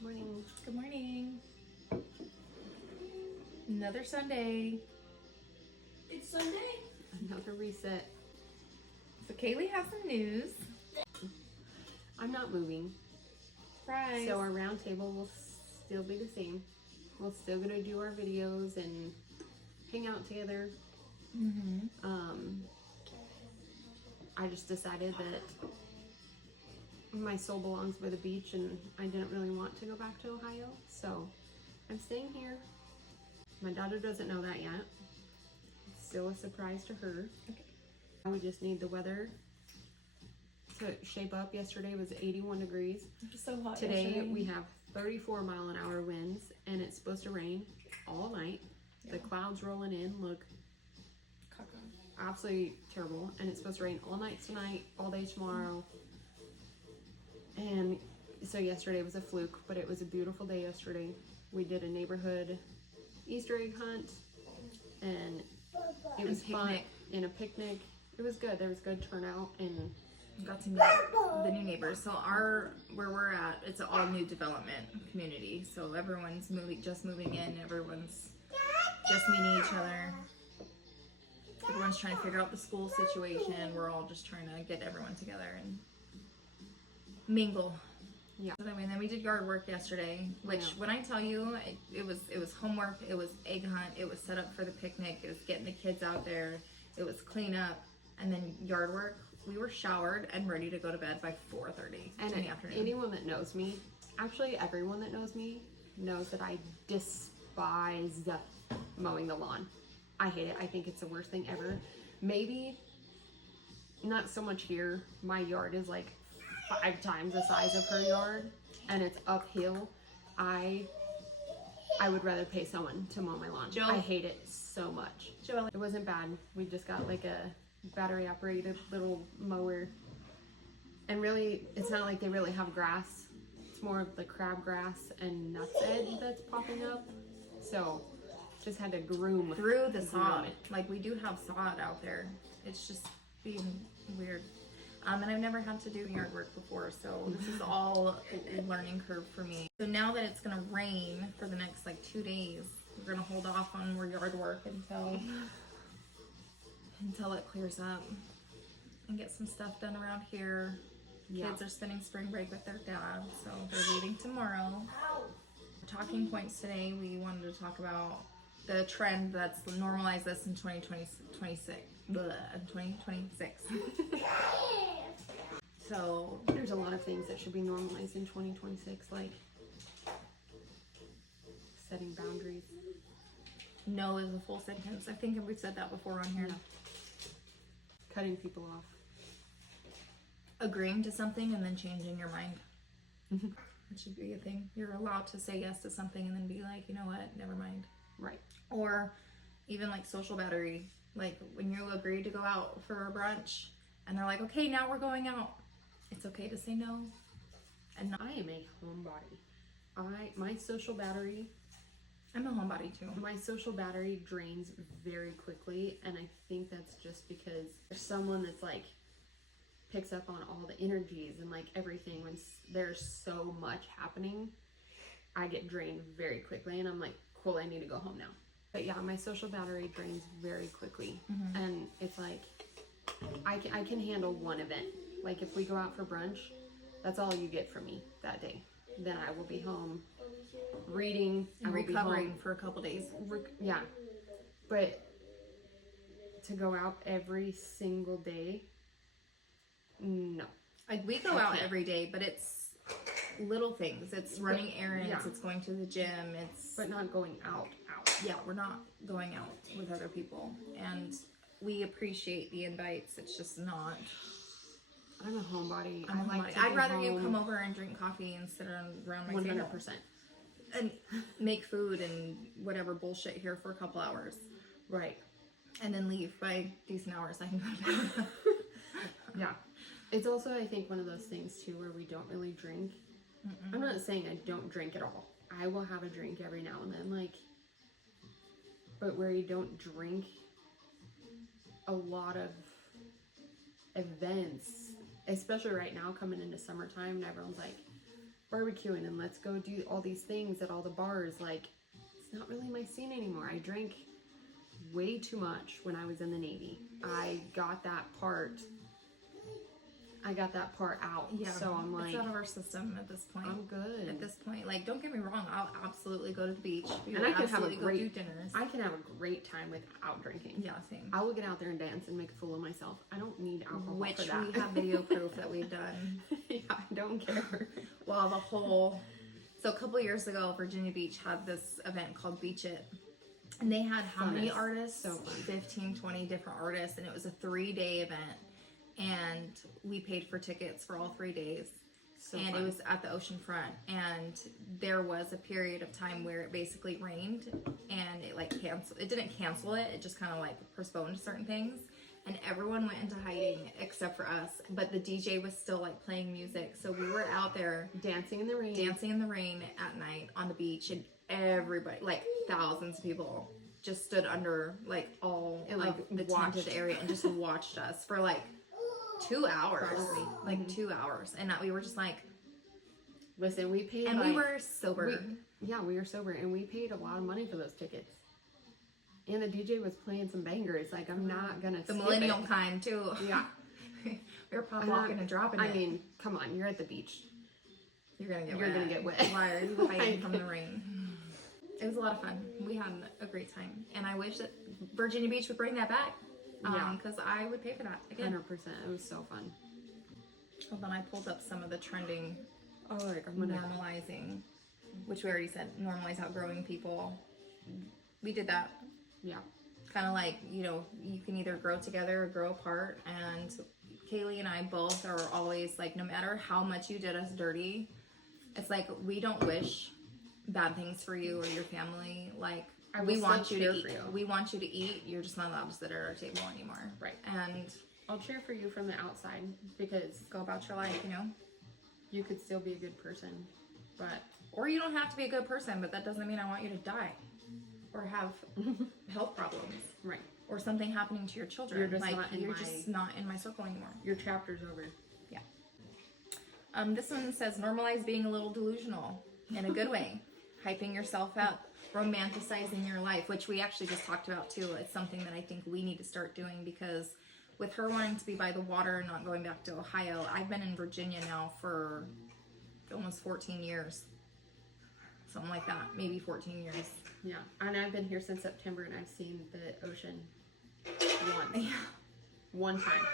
Morning. Good morning. Another Sunday. It's Sunday. Another reset. So Kaylee has some news. I'm not moving. Surprise. So our round table will still be the same. We're still gonna do our videos and hang out together. I just decided that my soul belongs by the beach and I didn't really want to go back to Ohio, so I'm staying here. My daughter doesn't know that yet. It's still a surprise to her. Okay. We just need the weather to shape up. Yesterday was 81 degrees. It was so hot Today yesterday. we have 34-mile-an-hour winds and it's supposed to rain all night. Yeah. The clouds rolling in look absolutely terrible, and it's supposed to rain all night tonight, all day tomorrow. And so yesterday was a fluke, but it was a beautiful day yesterday. We did a neighborhood Easter egg hunt and it was fun, in a picnic. It was good. There was good turnout and got to meet the new neighbors. So where we're at, it's an all new development community. So everyone's just moving in. Everyone's just meeting each other. Everyone's trying to figure out the school situation. We're all just trying to get everyone together and mingle. Yeah. So anyway, then we did yard work yesterday, which when I tell you, it was homework, it was egg hunt, it was set up for the picnic, it was getting the kids out there, it was clean up, and then yard work. We were showered and ready to go to bed by 4:30 in the afternoon. Anyone that knows me, actually everyone that knows me, knows that I despise mowing the lawn. I hate it. I think it's the worst thing ever. Maybe not so much here. My yard is like 5 times the size of her yard and it's uphill. I would rather pay someone to mow my lawn. Joe. I hate it so much. Joe. It wasn't bad. We just got like a battery operated little mower, and really it's not like they really have grass. It's more of the crabgrass and nutsedge that's popping up, so just had to groom Through the sod. it. Like, we do have sod out there. It's just being weird. And I've never had to do yard work before, so this is all a learning curve for me. So now that it's gonna rain for the next like 2 days, we're gonna hold off on more yard work until it clears up and get some stuff done around here. Kids are spending spring break with their dad, so they're leaving tomorrow. Talking points today, we wanted to talk about the trend that's normalize this in 2026. So There's a lot of things that should be normalized in 2026, like setting boundaries. no is a full sentence. I think we've said that before on here. Cutting people off. Agreeing to something and then changing your mind. That should be a thing. You're allowed to say yes to something and then be like, you know what, never mind. Right. Or even like social battery. Like when you agree to go out for a brunch and they're like, okay, now we're going out. It's okay to say no. And I am a homebody. My social battery, I'm a homebody too. my social battery drains very quickly, and I think that's just because there's someone that's like picks up on all the energies and like everything. When there's so much happening, I get drained very quickly, and I'm like, cool, I need to go home now. But yeah, my social battery drains very quickly, and it's like I can handle one event. Like if we go out for brunch, that's all you get from me that day. Then I will be home reading And I will be recovering home. for a couple days. Yeah, but to go out every single day, no. Like we go out every day, but it's little things. It's running errands, it's going to the gym, it's But not going out. yeah, we're not going out with other people. And we appreciate the invites. It's just not I'm a homebody. I'm a I like homebody. to I'd be rather you home come over and drink coffee and sit around my table 100%. and make food and whatever bullshit here for a couple hours. Right. And then leave by decent hours. I can go to bed. Yeah. It's also, I think, one of those things too where we don't really drink. I'm not saying I don't drink at all. I will have a drink every now and then, like, but where you don't drink a lot of events especially right now coming into summertime and everyone's like barbecuing and let's go do all these things at all the bars. Like, it's not really my scene anymore. I drank way too much when I was in the Navy. I got that part out. Yeah. So I'm like, it's out of our system at this point. I'm good. At this point, like, don't get me wrong, I'll absolutely go to the beach. And I can have a go do great dinners. I can have a great time without drinking. Yeah, same. I will get out there and dance and make a fool of myself. I don't need alcohol Which for that. we have video proof that we've done. Yeah, I don't care. Well, so a couple years ago, Virginia Beach had this event called Beach It. And they had how many artists? So fun. 15, 20 different artists. And it was a 3-day event. And we paid for tickets for all 3 days. And it was at the ocean front. And there was a period of time where it basically rained. And it like canceled. It didn't cancel it. It just kind of like postponed certain things. And everyone went into hiding except for us. But the DJ was still like playing music. So we were out there dancing in the rain. Dancing in the rain at night on the beach. And everybody, like thousands of people, just stood under like all and like of the tented area and just watched us for like 2 hours. Probably. Like 2 hours. And that we were just like, listen, we paid and like, we were sober. We were sober and we paid a lot of money for those tickets. And the DJ was playing some bangers. Like, I'm not gonna The skip millennial it. kind too. Yeah. We were pop walking and dropping it. I mean, come on, you're at the beach. You're gonna You're gonna get wet. Why are you hiding Like- from the rain? It was a lot of fun. We had a great time. And I wish that Virginia Beach would bring that back. Yeah. Because I would pay for that again. 100%. It was so fun. Well, then I pulled up some of the trending Oh, like I'm gonna. normalizing, which we already said, normalize outgrowing people. We did that. Yeah. Kind of like, you know, you can either grow together or grow apart. And Kaylee and I both are always like, no matter how much you did us dirty, it's like, we don't wish bad things for you or your family. Like, I will we want still you to cheer eat. for you. We want you to eat. You're just not allowed to sit at our table anymore. Right. And I'll cheer for you from the outside because go about your life, you know? you could still be a good person, but Or you don't have to be a good person, but that doesn't mean I want you to die or have health problems right. or something happening to your children. You're just like, not in you're my- just not in my circle anymore. Your chapter's over. Yeah. This one says normalize being a little delusional in a good way, hyping yourself up, romanticizing your life, which we actually just talked about too. It's something that I think we need to start doing because with her wanting to be by the water and not going back to Ohio, I've been in Virginia now for almost 14 years. Something like that, maybe 14 years. Yeah. And I've been here since September and I've seen the ocean once. Yeah. One time.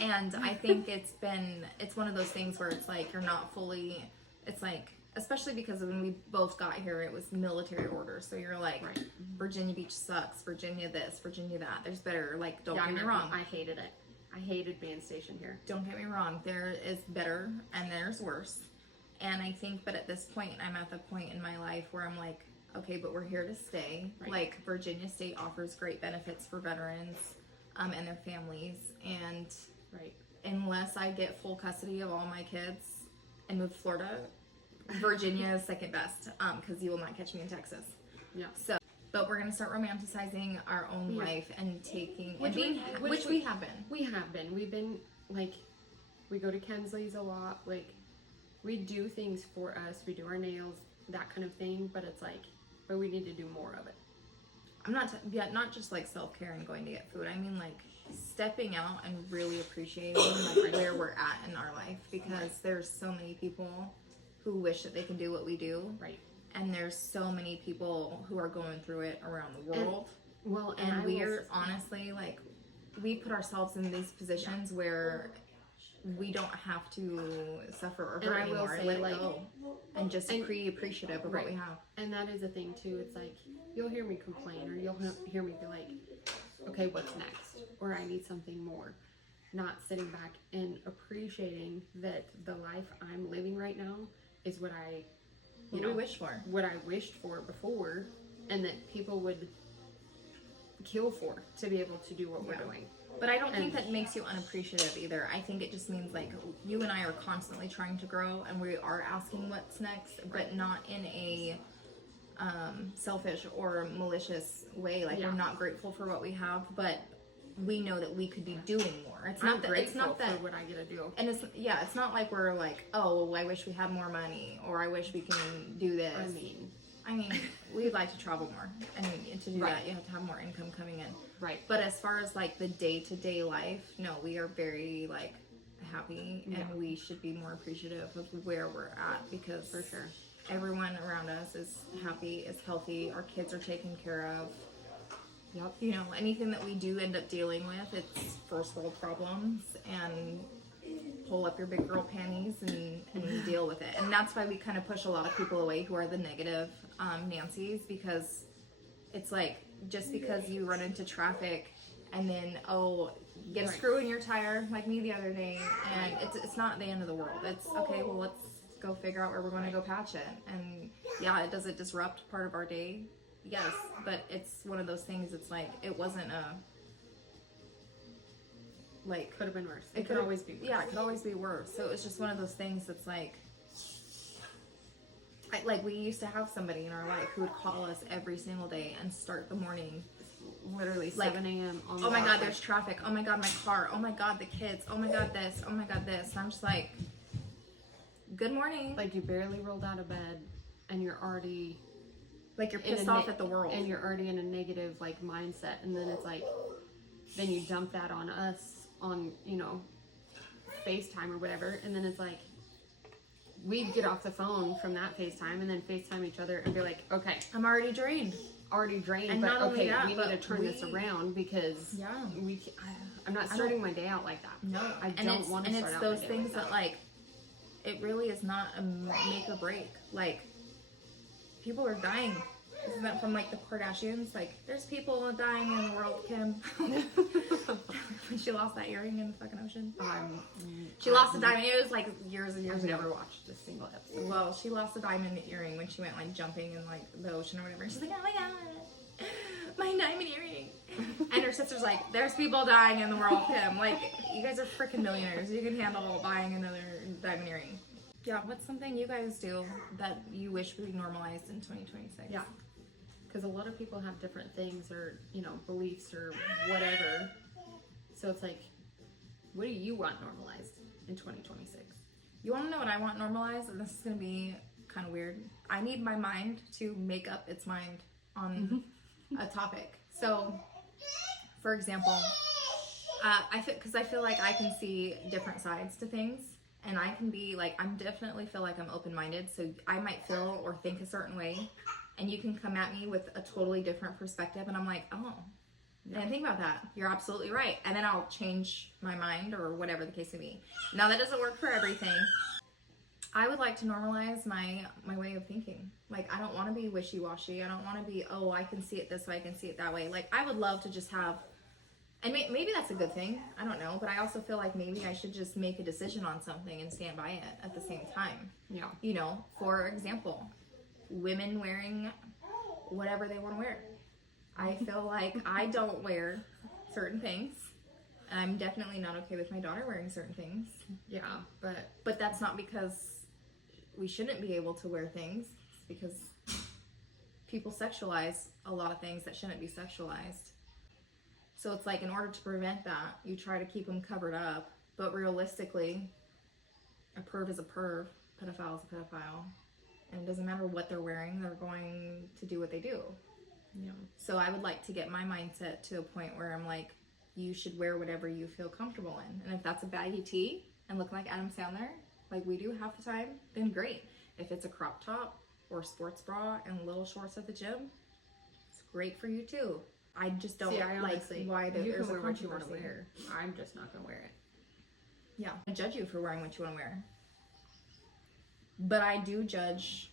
Yeah. And I think it's one of those things where it's like you're not fully, it's like, especially because when we both got here, it was military orders. So you're like, Right. Virginia Beach sucks, Virginia this, Virginia that. There's better, like, don't Yeah, get me no, wrong. I hated it. I hated being stationed here. Don't get me wrong. There is better and there's worse. And I think, but at this point, I'm at the point in my life where I'm like, okay, but we're here to stay. Right. Like, Virginia State offers great benefits for veterans and their families. And Right. unless I get full custody of all my kids and move to Florida, Virginia is second best because you will not catch me in Texas. Yeah. So, but we're gonna start romanticizing our own Yeah. life and taking Which and being, we- which we have been. We have been. We've been, like, we go to Kensley's a lot. Like, we do things for us. We do our nails, that kind of thing. But it's like, but we need to do more of it. I'm not not just like self-care and going to get food. I mean like stepping out and really appreciating like where we're at in our life because there's so many people who wish that they can do what we do. Right. And there's so many people who are going through it around the world. Well, And I we're will- honestly like, we put ourselves in these positions where we don't have to suffer or And hurt I will anymore and say, let it like- go. And just And- be appreciative of what Right. we have. And that is a thing too. It's like you'll hear me complain, or you'll hear me be like, "Okay, what's next?" Or I need something more. Not sitting back and appreciating that the life I'm living right now is what I, What do we wish for? what I wished for before, and that people would kill for to be able to do what we're Yeah. doing. But I don't think And- that makes you unappreciative either. I think it just means like you and I are constantly trying to grow and we are asking what's next, but not in a selfish or malicious way. Like Yeah. we're not grateful for what we have, but we know that we could be doing more. It's I'm not that grateful it's not that for what I get to do. and it's not like we're like, oh, well, I wish we had more money, or I wish we can do this. I mean, we'd like to travel more, and to do that, you have to have more income coming in. Right. But as far as like the day-to-day life, no, we are very like happy, and we should be more appreciative of where we're at, because For sure. everyone around us is happy, is healthy, our kids are taken care of. Yep. You know, anything that we do end up dealing with, it's first world problems, and pull up your big girl panties and deal with it. And that's why we kind of push a lot of people away who are the negative Nancy's, because it's like, just because you run into traffic and then, get a screw in your tire like me the other day, and it's not the end of the world. It's okay, well, let's go figure out where we're going to go patch it. And yeah, does it disrupt part of our day? Yes, but it's one of those things. It's like, it wasn't Could have been worse. it Could always be worse. Yeah, it could always be worse. So it's just one of those things that's like, like we used to have somebody in our life who would call us every single day and start the morning Literally like, 7 a.m. on oh my god, there's traffic, oh my god, my car, oh my god, the kids, oh my god, this, oh my god, this. And I'm just like, good morning. Like, you barely rolled out of bed and you're already Like, you're pissed off at the world. and you're already in a negative like mindset, and then it's like, then you dump that on us on, you know, FaceTime or whatever, and then it's like, we'd get off the phone from that FaceTime and then FaceTime each other and be like, okay, I'm already drained. already drained, And but not only okay, that, we need but to turn this around, because I'm not starting my day out like that. No, I don't want to and start it's out those my day things like that like, it really is not a make or break. Like, people are dying. Isn't that from like the Kardashians? Like, there's people dying in the world, Kim. When she lost that earring in the fucking ocean. She lost a diamond. It was like years and years I've ago. never watched a single episode. Well, she lost a diamond earring when she went like jumping in like the ocean or whatever. And she's like, oh my god, my diamond earring. And her sister's like, there's people dying in the world, Kim. Like, you guys are freaking millionaires. You can handle buying another diamond earring. Yeah, what's something you guys do that you wish we normalized in 2026? Yeah. Because a lot of people have different things, or, you know, beliefs or whatever. So it's like, what do you want normalized in 2026? You want to know what I want normalized? And this is going to be kind of weird. I need my mind to make up its mind on a topic. So, for example, I feel like I can see different sides to things, and I can be like, definitely feel like I'm open-minded. So I might feel or think a certain way, and you can come at me with a totally different perspective, and I'm like, oh, I didn't think about that. You're absolutely right. And then I'll change my mind, or whatever the case may be. Now, that doesn't work for everything. I would like to normalize my way of thinking. Like, I don't want to be wishy-washy. I don't want to be, oh, I can see it this way, I can see it that way. Like, I would love to just have, and maybe that's a good thing. I don't know. But I also feel like maybe I should just make a decision on something and stand by it at the same time. Yeah. You know, for example, women wearing whatever they want to wear. I feel like I don't wear certain things, and I'm definitely not okay with my daughter wearing certain things. Yeah, But that's not because we shouldn't be able to wear things. It's because people sexualize a lot of things that shouldn't be sexualized. So it's like, in order to prevent that, you try to keep them covered up. But realistically, a perv is a perv, pedophile is a pedophile. And it doesn't matter what they're wearing, they're going to do what they do. yeah. So I would like to get my mindset to a point where I'm like, you should wear whatever you feel comfortable in. And if that's a baggy tee and look like Adam Sandler, like we do half the time, then great. If it's a crop top or sports bra and little shorts at the gym, it's great for you too. I just don't honestly, why you there's can wear a what you want to controversy. wear. I'm just not gonna wear it. Yeah, I judge you for wearing what you want to wear. But I do judge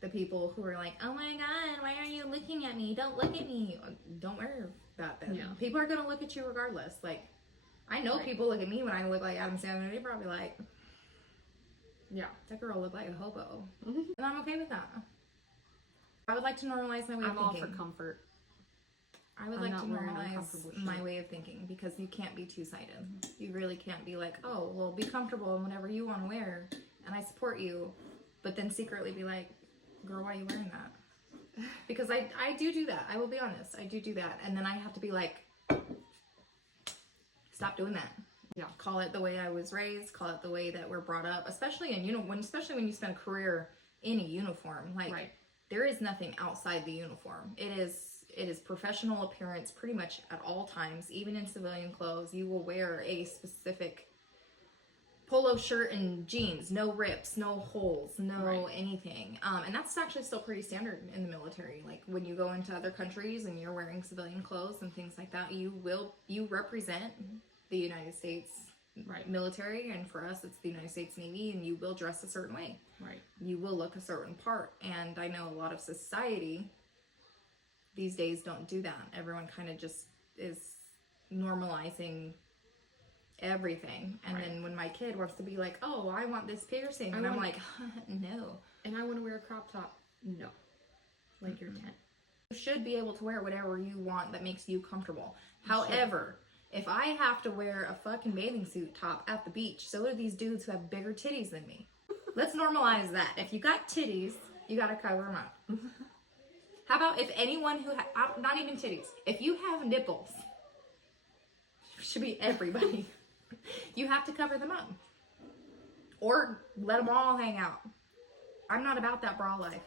the people who are like, oh my god, why are you looking at me? Don't look at me. Don't wear that then. Yeah. People are going to look at you regardless. Like, I know people look at me when I look like Adam Sandler. They probably like, Yeah. that girl looked like a hobo. And I'm okay with that. I would like to normalize my way I'm of all thinking. for comfort. I would I'm like not to wearing normalize uncomfortable my shit. way of thinking, because you can't be two-sided. You really can't be like, oh, well, be comfortable in whatever you want to wear, and I support you, but then secretly be like, girl, why are you wearing that? Because I do that. I will be honest. I do that. And then I have to be like, stop doing that. Yeah. Call it the way I was raised, call it the way that we're brought up, especially when you spend a career in a uniform. Like, Right. there is nothing outside the uniform. It is professional appearance pretty much at all times. Even in civilian clothes, you will wear a specific polo shirt and jeans, no rips, no holes, no anything. And that's actually still pretty standard in the military. Like, when you go into other countries and you're wearing civilian clothes and things like that, you represent the United States military, and for us it's the United States Navy, and you will dress a certain way. Right. You will look a certain part. And I know a lot of society these days don't do that. Everyone kind of just is normalizing everything. And then when my kid wants to be like, oh, I want this piercing, and I'm like, no. And I want to wear a crop top. No. Like you're 10. You should be able to wear whatever you want that makes you comfortable. However, if I have to wear a fucking bathing suit top at the beach, so do these dudes who have bigger titties than me. Let's normalize that. If you got titties, you gotta cover them up. How about if anyone who not even titties, if you have nipples, should be everybody, you have to cover them up. Or let them all hang out. I'm not about that bra life.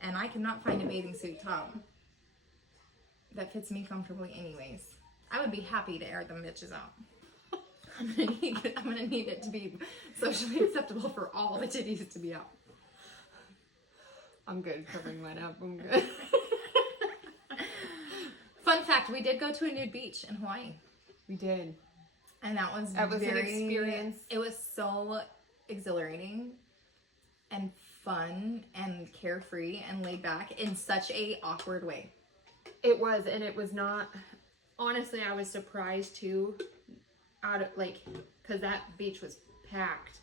And I cannot find a bathing suit top that fits me comfortably anyways. I would be happy to air them bitches out. I'm gonna need it to be socially acceptable for all the titties to be out. I'm good covering mine up. I'm good. Fun fact, we did go to a nude beach in Hawaii. We did. And that was an experience. It was so exhilarating and fun and carefree and laid back in such a awkward way. It was, and it was not. Honestly, I was surprised too, because that beach was packed,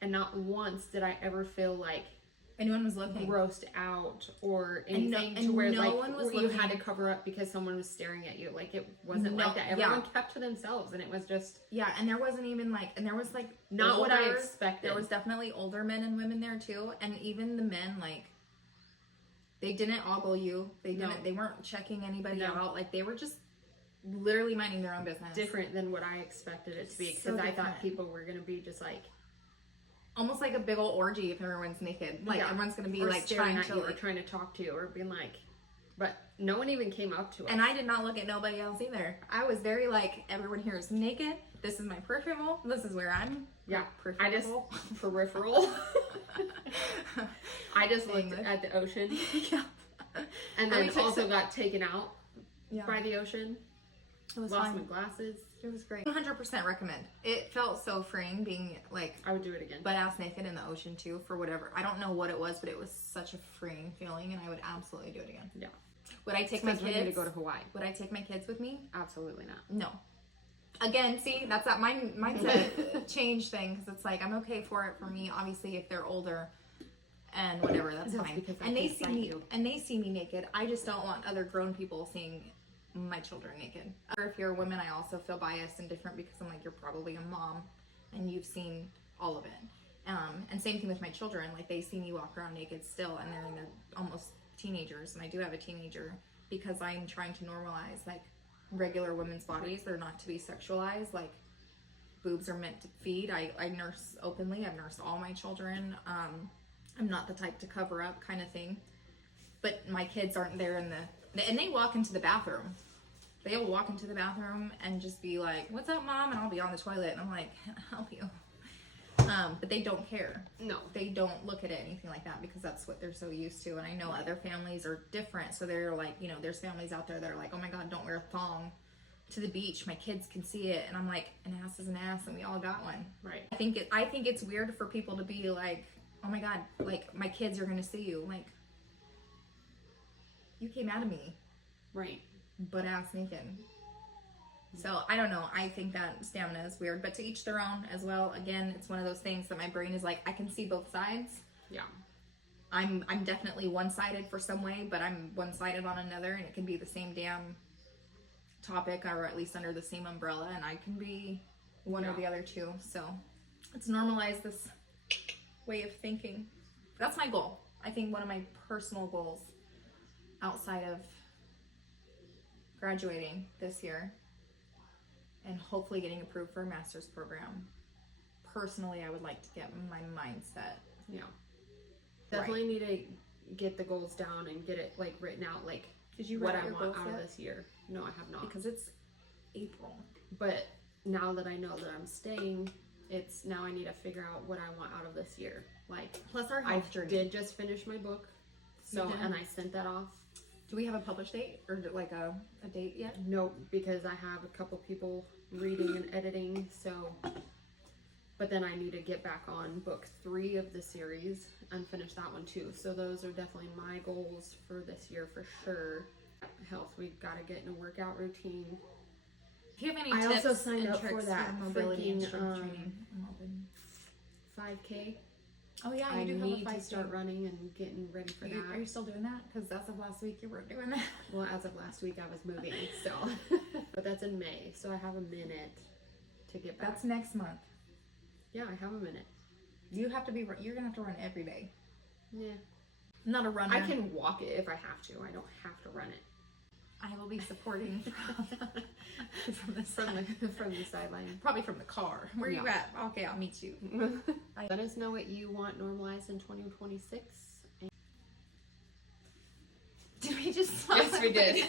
and not once did I ever feel like anyone was looking, grossed out or anything, to where like you had to cover up because someone was staring at you. Like, it wasn't like that. Everyone kept to themselves, and it was just and there wasn't even like, and there was like not what I expected. There was definitely older men and women there too, and even the men, like, they didn't ogle you. They weren't checking anybody out. Like, they were just literally minding their own business. Different than what I expected it to be, because I thought people were gonna be just like almost like a big old orgy if everyone's naked. Like, everyone's gonna be like trying to, or trying to talk to you, or being like, but no one even came up to us. And I did not look at nobody else either. I was very like, everyone here is naked. This is my peripheral. This is where I'm. Peripheral. I just looked at the ocean. And then also got taken out by the ocean. It was Lost fun. my glasses. It was great. 100% recommend. It felt so freeing being like, I would do it again. Butt ass naked in the ocean too, for whatever. I don't know what it was, but it was such a freeing feeling, and I would absolutely do it again. Yeah. Would I take my kids? We need to go to Hawaii. Would I take my kids with me? Absolutely not. No. Again, see, that's that mindset change thing, because it's like, I'm okay for it for me. Obviously, if they're older and whatever, that's fine. And they see me naked. I just don't want other grown people seeing my children naked. Or if you're a woman, I also feel biased and different, because I'm like, you're probably a mom and you've seen all of it. And same thing with my children. Like, they see me walk around naked still, and they're in their almost teenagers, and I do have a teenager, because I'm trying to normalize, like, regular women's bodies. They're not to be sexualized. Like, boobs are meant to feed. I nurse openly. I've nursed all my children. I'm not the type to cover up kind of thing. But my kids aren't there and they walk into the bathroom. They'll walk into the bathroom and just be like, "What's up, Mom?" And I'll be on the toilet, and I'm like, "Help you." But they don't care. No. They don't look at it anything like that, because that's what they're so used to. And I know other families are different. So they're like, you know, there's families out there that are like, "Oh my God, don't wear a thong to the beach. My kids can see it." And I'm like, an ass is an ass, and we all got one. Right. I think it's weird for people to be like, "Oh my God, like, my kids are gonna see you." Like, you came out of me. Right. Butt ass naked. So I don't know. I think that stamina is weird, but to each their own as well. Again, it's one of those things that my brain is like, I can see both sides. Yeah. I'm definitely one-sided for some way, but I'm one-sided on another, and it can be the same damn topic, or at least under the same umbrella, and I can be one or the other too. So let's normalize this way of thinking. That's my goal. I think one of my personal goals outside of graduating this year and hopefully getting approved for a master's program. Personally, I would like to get my mindset. Yeah. Definitely need to get the goals down and get it like written out, like Did you what write I your want goals out of yet? this year. No, I have not. Because it's April. But now that I know that I'm staying, it's now I need to figure out what I want out of this year. Like, Plus our I health journey. did just finish my book, so You did? and I sent that off. Do we have a published date or like a date yet? Nope, because I have a couple people reading and editing, so. But then I need to get back on book 3 of the series and finish that one too. So those are definitely my goals for this year for sure. Health, we've got to get in a workout routine. If you have any I tips also signed and up for tricks that mobility and freaking, strength training, I'm open. 5K. Oh yeah, I you do have a need 5K. to start running and getting ready for Are you that. still doing that? Because as of last week, you weren't doing that. Well, as of last week, I was moving, so. But that's in May, so I have a minute to get back. That's next month. Yeah, I have a minute. You have to be. You're gonna have to run every day. Yeah. I'm not a runner. I can walk it if I have to. I don't have to run it. I will be supporting from the side. From the sideline. Probably from the car. Where you Yeah. at? Okay, I'll meet you. Let us know what you want normalized in 2026. Did we just? Yes, we did.